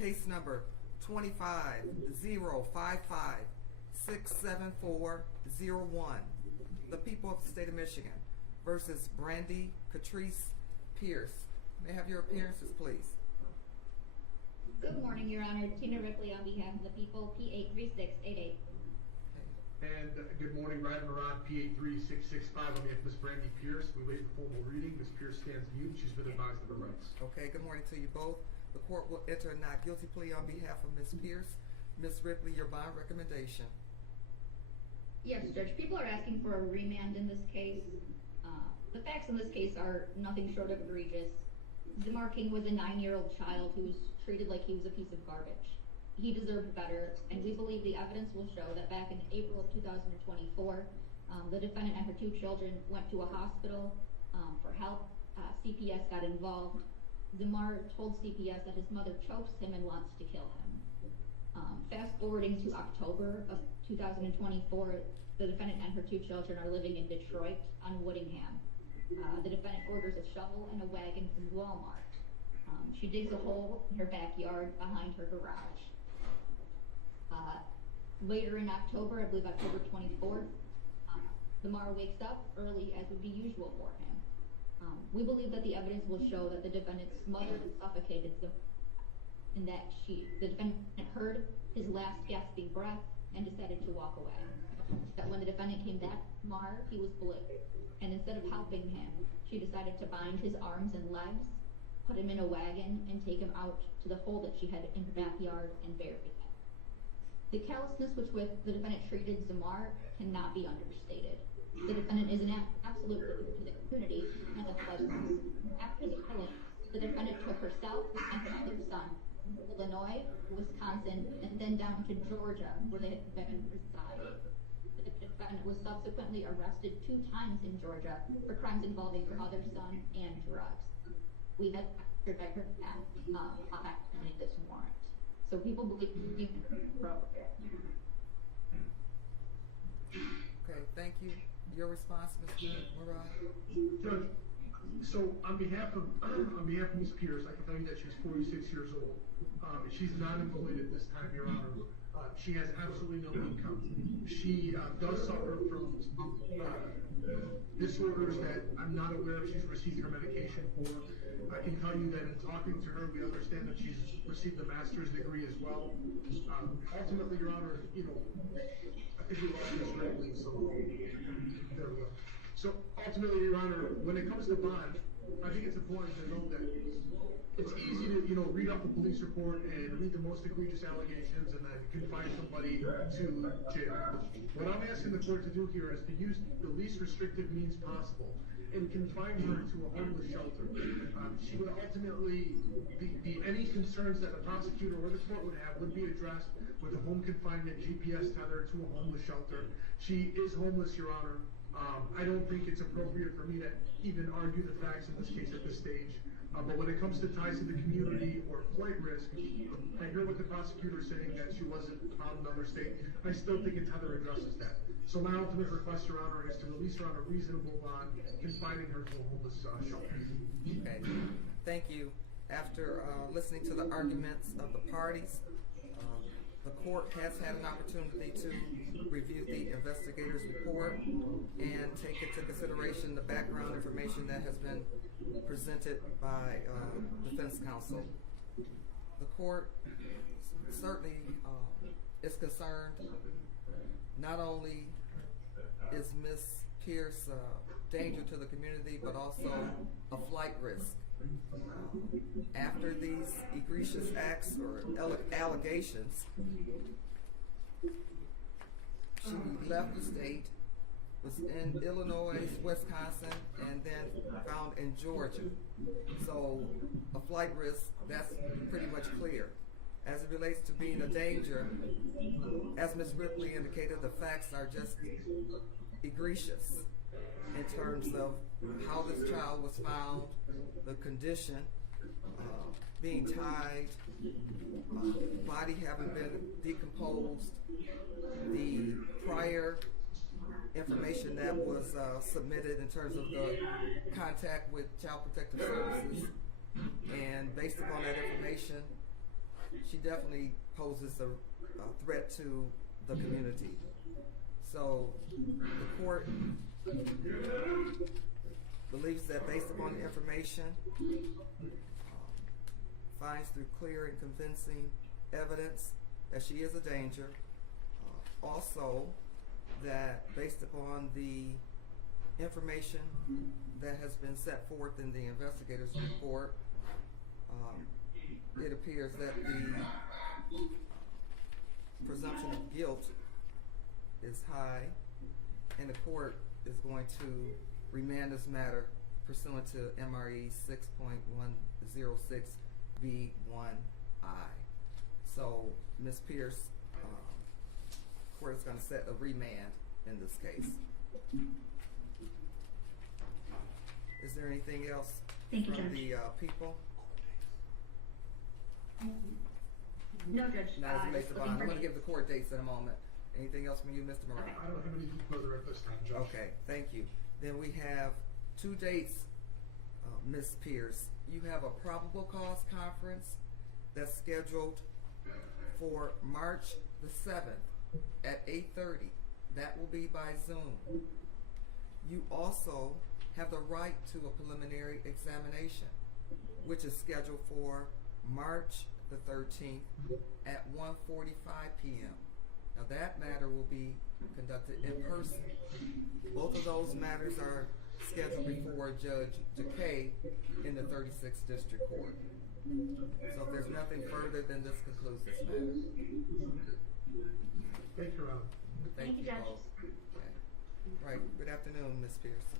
case number 25-055-67401, the people of the state of Michigan versus Brandy Catrice Pierce. May I have your appearances, please? Good morning, Your Honor. Tina Ripley on behalf of the people, P83688. And good morning, Ryan Moran, P83665 on behalf of Ms. Brandy Pierce. We wait for formal reading. Ms. Pierce stands mute. She's been advised of her rights. Okay, good morning to you both. The court will enter a not guilty plea on behalf of Ms. Pierce. Ms. Ripley, your bond recommendation. Yes, Judge. People are asking for a remand in this case. The facts in this case are nothing short of egregious. Zamar King was a 9-year-old child who was treated like he was a piece of garbage. He deserved better, and we believe the evidence will show that back in April of 2024, the defendant and her 2 children went to a hospital for help. CPS got involved. Zamar told CPS that his mother chokes him and wants to kill him. Fast forwarding to October of 2024, the defendant and her 2 children are living in Detroit on Woodingham. The defendant orders a shovel and a wagon from Walmart. She digs a hole in her backyard behind her garage. Later in October, I believe October 24th, Zamar wakes up early as would be usual for him. We believe that the evidence will show that the defendant smothered and suffocated Zamar, and that the defendant heard his last gasping breath and decided to walk away. That when the defendant came back to Zamar, he was blue, and instead of helping him, she decided to bind his arms and legs, put him in a wagon, and take him out to the hole that she had in her backyard and bury him. The callousness with which the defendant treated Zamar cannot be understated. The defendant is an absolute danger to the community and the presence. After the killing, the defendant took herself and her other son to Illinois, Wisconsin, and then down to Georgia, where they had been reside. The defendant was subsequently arrested 2 times in Georgia for crimes involving her other son and drugs. We had her back her this warrant. So people believe it's appropriate. Okay, thank you. Your response, Mr. Moran? Judge, so on behalf of Ms. Pierce, I can tell you that she's 46 years old. She's not employed at this time, Your Honor. She has absolutely no income. She does suffer from disorders that I'm not aware if she's received her medication for. I can tell you that in talking to her, we understand that she's received a master's degree as well. Ultimately, Your Honor, I think we lost Ms. Ripley, so there we go. So ultimately, Your Honor, when it comes to bond, I think it's important to know that it's easy to, read up a police report and read the most egregious allegations and then confine somebody to jail. What I'm asking the court to do here is to use the least restrictive means possible and confine her to a homeless shelter. She would ultimately, any concerns that the prosecutor or the court would have would be addressed with a home confinement GPS tether to a homeless shelter. She is homeless, Your Honor. I don't think it's appropriate for me to even argue the facts in this case at this stage. But when it comes to ties to the community or flight risk, I hear what the prosecutor is saying, that she wasn't found in another state. I still think a tether addresses that. So my ultimate request, Your Honor, is to release her on a reasonable bond, confining her to a homeless shelter. Okay, thank you. After listening to the arguments of the parties, the court has had an opportunity to review the investigator's report and take into consideration the background information that has been presented by defense counsel. The court certainly is concerned. Not only is Ms. Pierce a danger to the community, but also a flight risk. After these egregious acts or allegations, she left the state, was in Illinois, Wisconsin, and then found in Georgia. So a flight risk, that's pretty much clear. As it relates to being a danger, as Ms. Ripley indicated, the facts are just egregious in terms of how this child was found, the condition, being tied, body having been decomposed, the prior information that was submitted in terms of the contact with Child Protective Services, and based upon that information, she definitely poses a threat to the community. So the court believes that based upon the information, finds through clear and convincing evidence that she is a danger. Also, that based upon the information that has been set forth in the investigator's report, it appears that the presumption of guilt is high, and the court is going to remand this matter pursuant to MRE 6.106B1I. So, Ms. Pierce, court is going to set a remand in this case. Is there anything else Thank you, from Judge. the people? No, Judge. Not as it relates to just bond. looking I'm for going to dates. give the court dates in a moment. Anything else from you, Mr. Moran? Okay. I don't have anything further at this time, Judge. Okay, thank you. Then we have two dates, Ms. Pierce. You have a probable cause conference that's scheduled for March the 7th at 8:30. That will be by Zoom. You also have the right to a preliminary examination, which is scheduled for March the 13th at 1:45 p.m. Now that matter will be conducted in person. Both of those matters are scheduled before Judge Decay in the 36th District Court. So if there's nothing further, then this concludes this matter. Thank you, Your Honor. Thank you, Judge. both. Okay. Right. Good afternoon, Ms. Pierce.